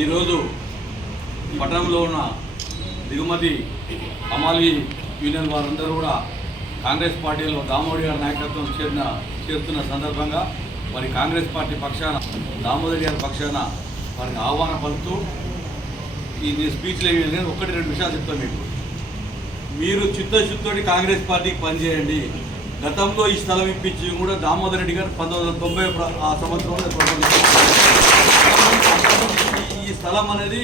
ఈరోజు పట్టణంలో ఉన్న దిగుమతి అమాలి యూనియన్ వారందరూ కూడా కాంగ్రెస్ పార్టీలో దామోడి గారి నాయకత్వం చేరిన చేరుతున్న సందర్భంగా మరి కాంగ్రెస్ పార్టీ పక్షాన దామోదర్ గారి పక్షాన వారికి ఆహ్వాన పలుతూ ఈ స్పీచ్లో ఏమి ఒకటి రెండు విషయాలు చెప్తాను మీకు మీరు చిత్తశుద్ధితోటి కాంగ్రెస్ పార్టీకి పనిచేయండి గతంలో ఈ స్థలం ఇప్పించి కూడా దామోదర్ రెడ్డి గారు పంతొమ్మిది వందల తొంభై ఆ సంవత్సరంలో ప్రకటించారు. స్థలం అనేది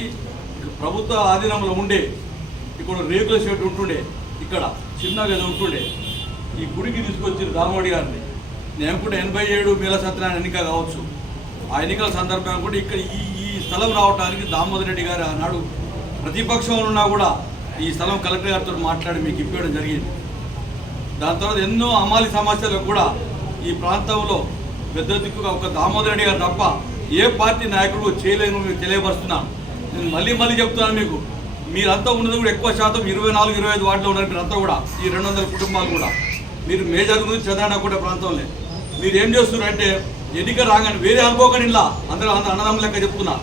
ప్రభుత్వ ఆధీనంలో ఉండే ఇక్కడ రేకుల షెడ్ ఉంటుండే ఇక్కడ చిన్నగా గది ఉంటుండే. ఈ గుడికి తీసుకొచ్చిన దామోడి గారిని నేను కూడా ఎనభై ఏడు మేల సత్యనారాయణ ఎన్నిక కావచ్చు. ఆ ఎన్నికల సందర్భంగా కూడా ఇక్కడ ఈ ఈ స్థలం రావడానికి దామోదర్ రెడ్డి గారు ఆనాడు ప్రతిపక్షంలో ఉన్నా కూడా ఈ స్థలం కలెక్టర్ గారితో మాట్లాడి మీకు ఇప్పేయడం జరిగింది. దాని తర్వాత ఎన్నో అమాలి సమస్యలకు కూడా ఈ ప్రాంతంలో పెద్ద దిక్కుగా ఒక దామోదర్ రెడ్డి గారు తప్ప ఏ పార్టీ నాయకుడు చేయలేను మీకు తెలియపరుస్తున్నాను నేను మళ్ళీ మళ్ళీ చెప్తున్నాను మీకు. మీరంతా ఉన్నది కూడా ఎక్కువ శాతం ఇరవై నాలుగు ఇరవై ఐదు వార్డులో ఉన్నారు మీరంతా కూడా ఈ రెండు వందల కుటుంబాలు కూడా. మీరు మేజర్ గురించి చదవకుండా ప్రాంతంలో. మీరు ఏం చేస్తున్నారంటే ఎన్నిక రాగానే వేరే అనుకోకండి ఇలా. అందరూ అందరూ అన్నదమ్ముల లెక్క చెప్తున్నా.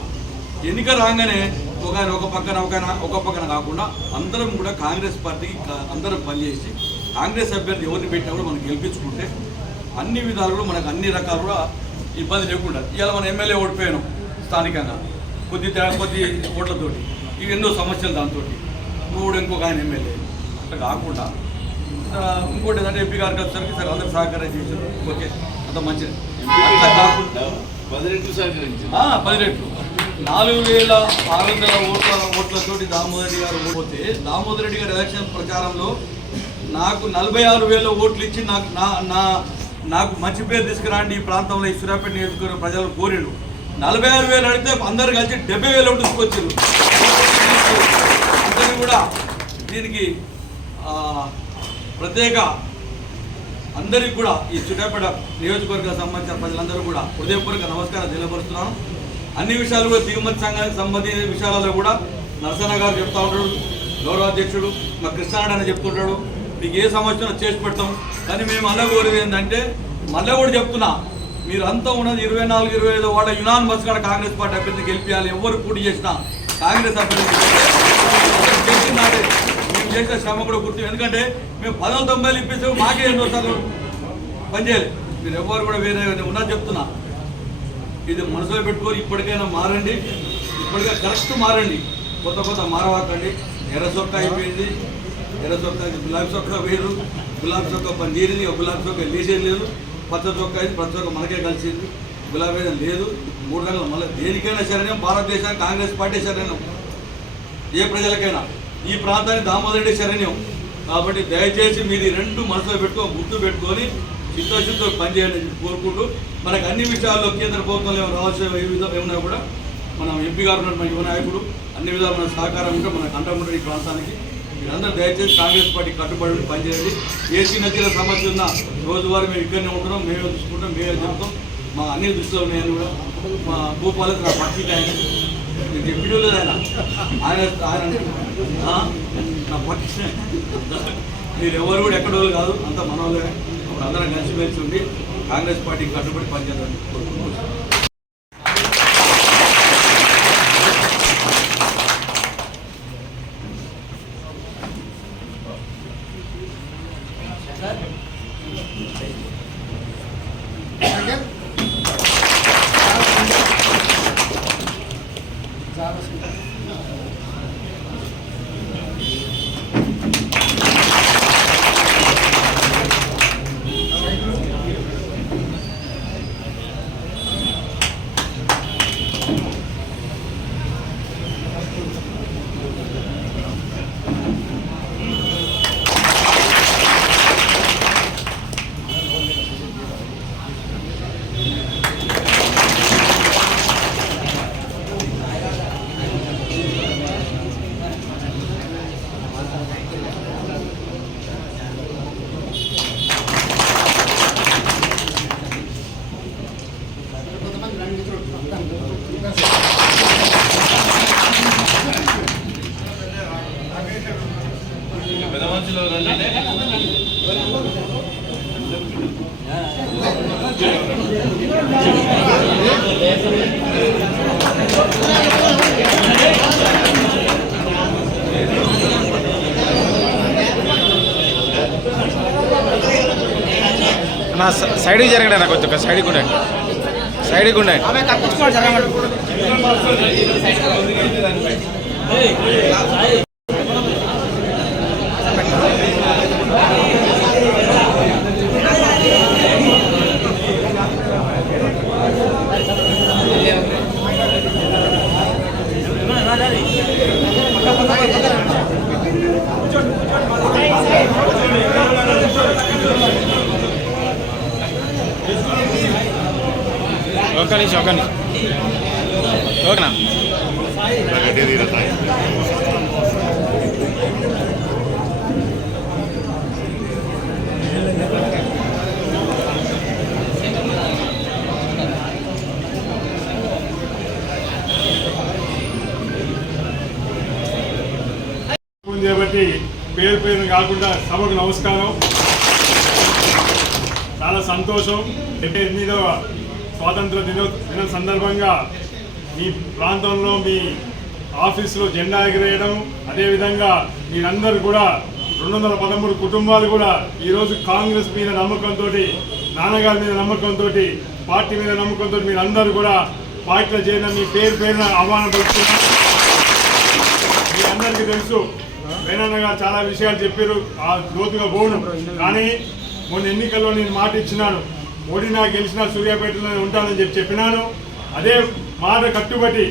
ఎన్నిక రాగానే ఒక ఆయన ఒక పక్కన ఒక ఒక పక్కన కాకుండా అందరం కూడా కాంగ్రెస్ పార్టీకి అందరం పనిచేసి కాంగ్రెస్ అభ్యర్థి ఎవరిని పెట్టినా కూడా మనం గెలిపించుకుంటే అన్ని విధాలు కూడా మనకు అన్ని రకాలు కూడా ఇబ్బంది లేకుండా. ఇవాళ మన ఎమ్మెల్యే ఓడిపోయాను స్థానికంగా కొద్ది తే- కొద్ది ఓట్లతోటి ఇవి ఎన్నో సమస్యలు దాంతో మూడు ఇంకొక ఆయన ఎమ్మెల్యే. అట్లా కాకుండా ఇంకోటి ఏంటంటే ఎంపీ గారికి వచ్చేసరికి సరే అందరూ సహకారం చేశారు. ఓకే అంత మంచిది. అట్లా కాకుండా రెట్లు పది రెట్లు నాలుగు వేల ఆరు వందల ఓట్ల ఓట్లతోటి దామోదర్ రెడ్డి గారు ఓడిపోతే దామోదర్ రెడ్డి గారి ఎలక్షన్ ప్రచారంలో నాకు నలభై ఆరు వేల ఓట్లు ఇచ్చి నాకు నా నా నాకు మంచి పేరు తీసుకురాండి. ఈ ప్రాంతంలో ఈ సూర్యాపేట నియోజకవర్గ ప్రజలు కోరిడు నలభై ఆరు వేలు అడిగితే అందరు కలిసి డెబ్బై వేలు తీసుకొచ్చారు అందరూ కూడా దీనికి ప్రత్యేక అందరికీ కూడా ఈ చుట్టపేట నియోజకవర్గానికి సంబంధించిన ప్రజలందరూ కూడా హృదయపూర్వక నమస్కారం తెలియపరుస్తున్నాను. అన్ని విషయాలు కూడా దిగుమతి సంఘానికి సంబంధించిన విషయాలలో కూడా నరసన్న గారు చెప్తా ఉంటాడు గౌరవాధ్యక్షుడు మా కృష్ణారాయణ చెప్తుంటాడు. మీకు ఏ సమస్య చేసి పెడతాం. కానీ మేము మళ్ళీ కోరేది ఏంటంటే మళ్ళీ కూడా చెప్తున్నా మీరు అంతా ఉన్నది ఇరవై నాలుగు ఇరవై ఐదు వాళ్ళ యునాన్ బస్ కూడా కాంగ్రెస్ పార్టీ అభ్యర్థి గెలిపించాలి ఎవరు పోటీ చేసినా కాంగ్రెస్ అభ్యర్థి చేసిందంటే మేము చేసిన శ్రమ కూడా గుర్తు. ఎందుకంటే మేము పదహారు తొంభైలు ఇప్పిస్తే మాకే ఎన్నో సార్లు పనిచేయాలి. మీరు ఎవరు కూడా వేరే ఉన్నా చెప్తున్నా. ఇది మనసులో పెట్టుకొని ఇప్పటికైనా మారండి. ఇప్పటికే కరెక్ట్ మారండి. కొత్త కొత్త మారవాకండి. ఎర్ర సొక్క అయిపోయింది. ఎర్ర చొక్క గులాబీ చొక్క వేరు. గులాబీ చొక్క పని ఒక గులాబీ చొక్క లేచేది లేదు. పచ్చ చొక్క అయింది పచ్చ చొక్క మనకే కలిసింది. గులాబీ అయితే లేదు. మూడు నెలలు మళ్ళీ దేనికైనా శరణ్యం భారతదేశానికి కాంగ్రెస్ పార్టీ శరణ్యం ఏ ప్రజలకైనా. ఈ ప్రాంతాన్ని దామోదరెడ్డి శరణ్యం కాబట్టి దయచేసి మీరు రెండు మనసులో పెట్టుకొని గుర్తు పెట్టుకొని చిత్తశుద్ధితో పనిచేయండి కోరుకుంటూ మనకు అన్ని విషయాల్లో కేంద్ర ప్రభుత్వంలో రావాల్సిన ఏ విధంగా ఏమైనా కూడా మనం ఎంపీ గారు మన యువ నాయకుడు అన్ని విధాలు మన సహకారం ఉంటే మనకు అండగా ఈ ప్రాంతానికి. మీరందరూ దయచేసి కాంగ్రెస్ పార్టీ కట్టుబడి పనిచేయండి. ఏసీ చిన్న సమస్య ఉన్న రోజువారీ మేము ఇక్కడనే ఉంటున్నాం మేమే చూసుకుంటాం మేమే చెప్తాం. మా అన్ని దృష్టిలో ఉన్నాయని కూడా మా భూపాలకు నా పట్టి ఆయన నేను చెప్పడం లేదు ఆయన. ఆయన ఆయన నా పట్టి మీరు ఎవరు కూడా ఎక్కడో వాళ్ళు కాదు అంత మనోళ్ళే. అందరం కలిసిమెలిసి ఉండి కాంగ్రెస్ పార్టీకి కట్టుబడి పనిచేద్దామని కోరుకుంటున్నాం. పెద్ద మనుషులు నా సైడ్ జరగండి నాకు కొంచెం సైడ్కి ఉండండి సైడ్కి ఉండండి ఒక్క నిమిషం ఒక్క నిమిషం ఓకేనా ఉంది కాబట్టి పేరు పేరు కాకుండా సభకు నమస్కారం. చాలా సంతోషం. డెబ్బై ఎనిమిదవ స్వాతంత్ర దినో దిన సందర్భంగా మీ ప్రాంతంలో మీ ఆఫీసులో జెండా ఎగిరేయడం అదేవిధంగా మీరందరూ కూడా రెండు వందల పదమూడు కుటుంబాలు కూడా ఈరోజు కాంగ్రెస్ మీద నమ్మకంతో నాన్నగారి మీద నమ్మకంతో పార్టీ మీద నమ్మకంతో మీరందరూ కూడా పార్టీలో చేరిన మీ పేరు పేరున ఆహ్వానం పలుకుతున్నారు మీ అందరికీ తెలుసు వేణన్న గారు చాలా విషయాలు చెప్పారు ఆ లోతుగా పోను. కానీ మొన్న ఎన్నికల్లో నేను మాట ఇచ్చినాను. ఓడినా గెలిచినా సూర్యాపేటలోనే ఉంటానని చెప్పి చెప్పినాను అదే మాట కట్టుబట్టి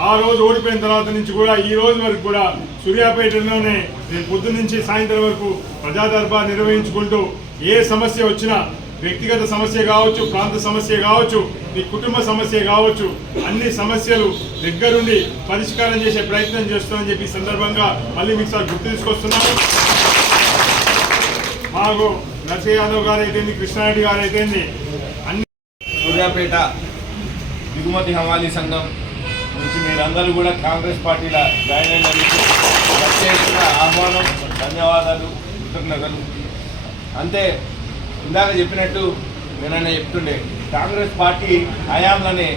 ఆ రోజు ఓడిపోయిన తర్వాత నుంచి కూడా ఈ రోజు వరకు కూడా సూర్యాపేటలోనే నేను పొద్దు నుంచి సాయంత్రం వరకు ప్రజాదర్బార్ నిర్వహించుకుంటూ ఏ సమస్య వచ్చినా వ్యక్తిగత సమస్య కావచ్చు ప్రాంత సమస్య కావచ్చు మీ కుటుంబ సమస్య కావచ్చు అన్ని సమస్యలు దగ్గరుండి పరిష్కారం చేసే ప్రయత్నం చేస్తామని చెప్పి సందర్భంగా మళ్ళీ మీకు సార్ గుర్తు తీసుకొస్తున్నాను. మాకు నరసింహ యాదవ్ గారు కృష్ణారెడ్డి గారు రాజాపేట దిగుమతి హమాలీ సంఘం నుంచి మీరందరూ కూడా కాంగ్రెస్ పార్టీలో జాయిన్ అయినందుకు ప్రత్యేకంగా ఆహ్వానం ధన్యవాదాలు కృతజ్ఞతలు. అంతే ఇందాక చెప్పినట్టు నేనైనా చెప్తుండే కాంగ్రెస్ పార్టీ హయాంలోనే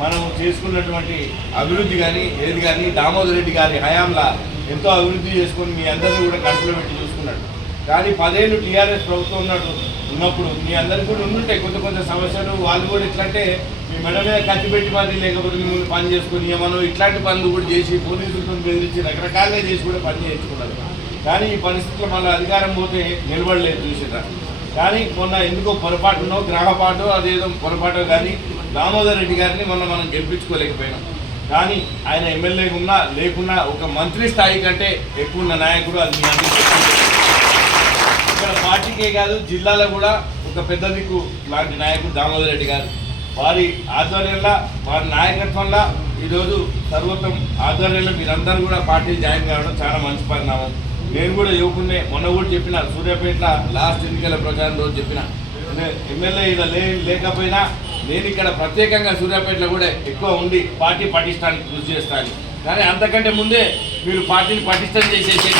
మనం చేసుకున్నటువంటి అభివృద్ధి కానీ ఏది కానీ దామోదర్ రెడ్డి గారి హయాంలా ఎంతో అభివృద్ధి చేసుకొని మీ అందరినీ కూడా కంట్లో పెట్టి చూసుకున్నాడు. కానీ పదేళ్ళు టీఆర్ఎస్ ప్రభుత్వం ఉన్నట్టు ఉన్నప్పుడు మీ అందరికి కూడా ఉండుంటాయి కొంత కొంత సమస్యలు వాళ్ళు కూడా ఎట్లంటే మీ మెడ మీద కత్తి పెట్టి మరి లేకపోతే మిమ్మల్ని పని చేసుకుని ఏమనో ఇట్లాంటి పనులు కూడా చేసి పోలీసులతో బెదిరించి రకరకాలుగా చేసి కూడా పని చేయించుకున్నారు. కానీ ఈ పరిస్థితుల్లో మళ్ళీ అధికారం పోతే నిలబడలేదు చూసిరా కానీ మొన్న ఎందుకో పొరపాటునో గ్రహపాటు అదేదో పొరపాటు కానీ దామోదర్ రెడ్డి గారిని మొన్న మనం గెలిపించుకోలేకపోయినాం. కానీ ఆయన ఎమ్మెల్యే ఉన్నా లేకున్నా ఒక మంత్రి స్థాయి కంటే ఎక్కువ ఉన్న నాయకుడు అది మీ అందరికీ ఇక్కడ పార్టీకే కాదు జిల్లాలో కూడా ఒక పెద్ద దిక్కు లాంటి నాయకుడు దామోదర్ రెడ్డి గారు. వారి ఆధ్వర్యంలో వారి నాయకత్వంలో ఈరోజు సర్వోత్తం ఆధ్వర్యంలో మీరందరూ కూడా పార్టీ జాయిన్ కావడం చాలా మంచి పరిణామం. నేను కూడా యువకునే మొన్న కూడా చెప్పిన సూర్యాపేట లాస్ట్ ఎన్నికల ప్రచారం రోజు చెప్పిన. ఎమ్మెల్యే ఇలా లే లేకపోయినా నేను ఇక్కడ ప్రత్యేకంగా సూర్యాపేటలో కూడా ఎక్కువ ఉండి పార్టీ పటిష్టానికి కృషి చేస్తాను. కానీ అంతకంటే ముందే మీరు పార్టీని పటిష్టం చేసేసి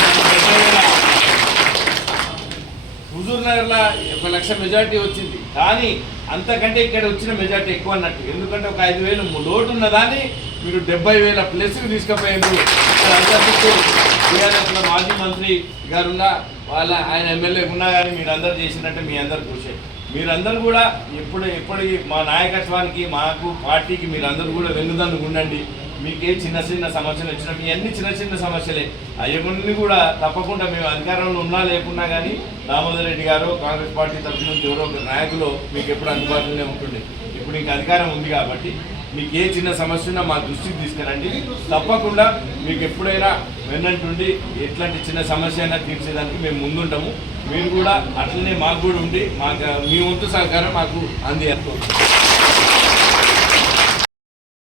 హుజూర్ ఒక లక్ష మెజార్టీ వచ్చింది. కానీ అంతకంటే ఇక్కడ వచ్చిన మెజార్టీ ఎక్కువ అన్నట్టు. ఎందుకంటే ఒక ఐదు వేలు లోటు ఉన్నదాన్ని మీరు డెబ్బై వేల ప్లస్కి తీసుకుపోయారు ఇక్కడ టీఆర్ఎస్లో మాజీ మంత్రి గారున్న వాళ్ళ ఆయన ఎమ్మెల్యే ఉన్నా కానీ మీరు అందరు చేసినట్టే మీ అందరు కృషి మీరందరూ కూడా ఎప్పుడు ఎప్పటికీ మా నాయకత్వానికి మాకు పార్టీకి మీరందరూ కూడా వెన్నుదన్నుకు ఉండండి. మీకే చిన్న చిన్న సమస్యలు వచ్చినా మీ అన్ని చిన్న చిన్న సమస్యలే. అయ్యన్నీ కూడా తప్పకుండా మేము అధికారంలో ఉన్నా లేకున్నా కానీ దామోదర్ రెడ్డి గారు కాంగ్రెస్ పార్టీ తరఫు నుంచి ఎవరో ఒక నాయకులు మీకు ఎప్పుడు అందుబాటులోనే ఉంటుంది. ఇప్పుడు ఇంకా అధికారం ఉంది కాబట్టి మీకు ఏ చిన్న సమస్య ఉన్నా మా దృష్టికి తీసుకురండి. తప్పకుండా మీకు ఎప్పుడైనా వెన్నంటుండి ఎట్లాంటి చిన్న సమస్య అయినా తీర్చేదానికి మేము ముందుంటాము. మీరు కూడా అట్లనే మాకు కూడా ఉండి మాకు మీ వంతు సహకారం మాకు అంది అనుకోవచ్చు